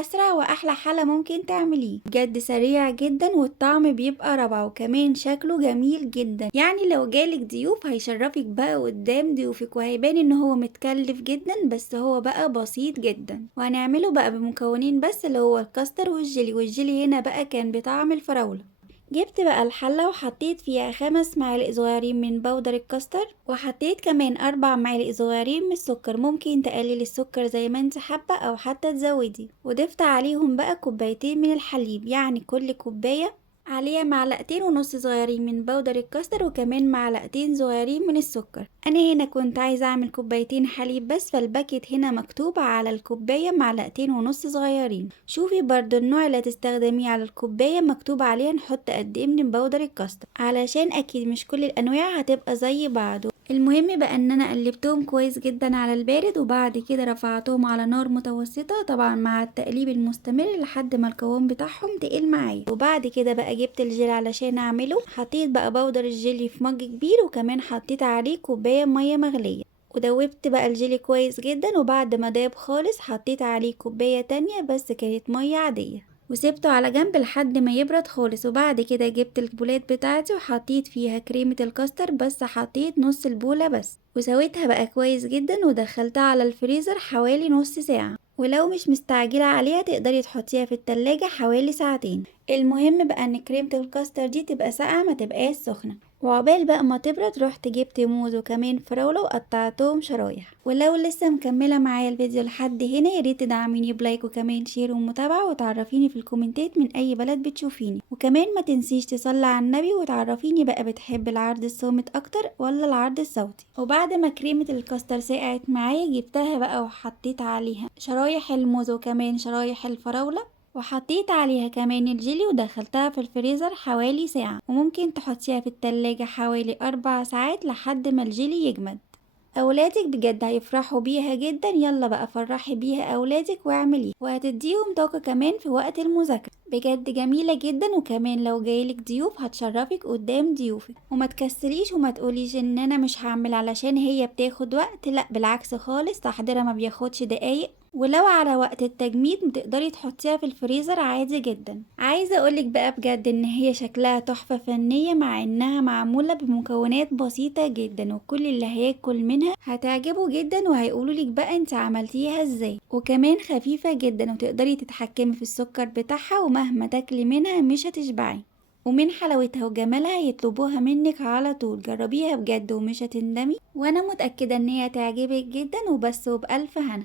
اسرع واحلى حلا ممكن تعمليه، بجد سريع جدا والطعم بيبقى روعة وكمان شكله جميل جدا. يعني لو جالك ضيوف هيشرفك بقى قدام ضيوفك وهيبان ان هو متكلف جدا، بس هو بقى بسيط جدا. وهنعمله بقى بمكونين بس اللي هو الكاستر والجيلي، والجيلي هنا بقى كان بطعم الفراولة. جبت بقى الحلة وحطيت فيها 5 معالق صغيرين من بودر الكاستر، وحطيت كمان 4 معالق صغيرين من السكر. ممكن تقللي السكر زي ما انت حابة او حتى تزودي. وضفت عليهم بقى كوبايتين من الحليب، يعني كل كوباية عليها معلقتين ونص صغيرين من بودر الكاستر وكمان معلقتين صغيرين من السكر. انا هنا كنت عايزة اعمل كوبايتين حليب بس، فالباكت هنا مكتوب على الكوباية معلقتين ونص صغيرين. شوفي برضو النوع اللي هتستخدميه على الكوباية مكتوب عليها نحط قد ايه من بودر الكاستر، علشان اكيد مش كل الانواع هتبقى زي بعض. المهم بقى ان انا قلبتهم كويس جدا على البارد، وبعد كده رفعتهم على نار متوسطة طبعا مع التقليب المستمر لحد ما القوام بتاعهم تقل معايا. وبعد كده بقى جبت الجيل علشان اعمله. حطيت بقى بودر الجيلي في مج كبير، وكمان حطيت عليه كوباية مية مغلية، ودوبت بقى الجيلي كويس جدا. وبعد ما داب خالص حطيت عليه كوباية تانية بس كانت مية عادية، وسبته على جنب لحد ما يبرد خالص. وبعد كده جبت البولات بتاعتي وحطيت فيها كريمة الكاستر، بس حطيت نص البولة بس، وسويتها بقى كويس جدا ودخلتها على الفريزر حوالي نص ساعة. ولو مش مستعجلة عليها تقدري تحطيها في التلاجة حوالي ساعتين. المهم بقى ان كريمة الكاستر دي تبقى ساقعة ما تبقاش سخنة. وعقبال بقى ما تبرد رحت جبت موز وكمان فراولة وقطعتهم شرايح. ولو لسه مكملة معايا الفيديو لحد هنا ياريت تدعميني بلايك وكمان شير ومتابعة، وتعرفيني في الكومنتات من اي بلد بتشوفيني. وكمان ما تنسيش تصلي على النبي وتعرفيني بقى بتحب العرض الصامت اكتر ولا العرض الصوتي. وبعد ما كريمة الكاستر سقعت معايا جبتها بقى وحطيت عليها شرايح الموز وكمان شرايح الفراولة، وحطيت عليها كمان الجيلي ودخلتها في الفريزر حوالي ساعة. وممكن تحطيها في التلاجة حوالي 4 ساعات لحد ما الجيلي يجمد. اولادك بجد هيفرحوا بيها جدا. يلا بقى فرحي بيها اولادك واعمليها، وهتديهم طاقة كمان في وقت المذاكرة. بجد جميلة جدا، وكمان لو جايلك ضيوف هتشرفك قدام ضيوفك. وما تكسليش وما تقوليش ان انا مش هعمل علشان هي بتاخد وقت، لا بالعكس خالص، تحضيرها ما بياخدش دقايق. ولو على وقت التجميد تقدري تحطيها في الفريزر عادي جدا. عايزة اقولك بقى بجد ان هي شكلها تحفة فنية، مع انها معمولة بمكونات بسيطة جدا، وكل اللي هياكل منها هتعجبه جدا وهيقولولك بقى انت عملتيها ازاي. وكمان خفيفة جدا وتقدري تتحكمي في السكر بتاعها، ومهما تاكلي منها مش هتشبعي. ومن حلاوتها وجمالها يطلبوها منك على طول. جربيها بجد ومش هتندمي، وانا متأكدة ان هي تعجبك جدا. وبس وبألف هنا.